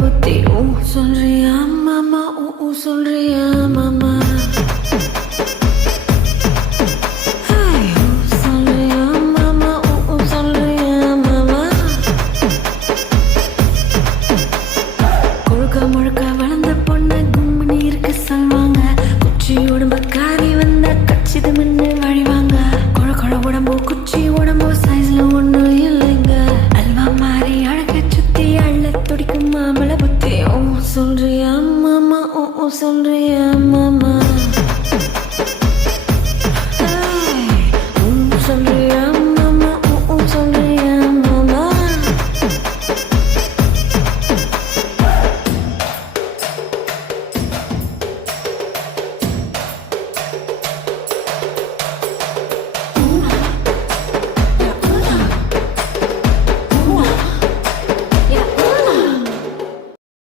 புத்தி ஊ சொல்றியா மாமா ஊ சொல்றியா மாமா சொல்றியா மாமா ஊ சொல்றியா மாமா கொழுக்க முழுக்க வளர்ந்த பொண்ணு கும்முனி இருக்க சொல்வாங்க குச்சி உடம்பு காரி வந்தா கச்சிது மின்னு வழிவாங்க கொழ கொழ உடம்போ குச்சி உடம்போ சைஸ்ல ஒண்ணு இல்லைங்க அல்வா மாறி அழக சுத்தி அள்ள துடிக்கும் மாமள புத்தி ஓ சொல்றியா மாமா ஓ சொல்றியா மாமா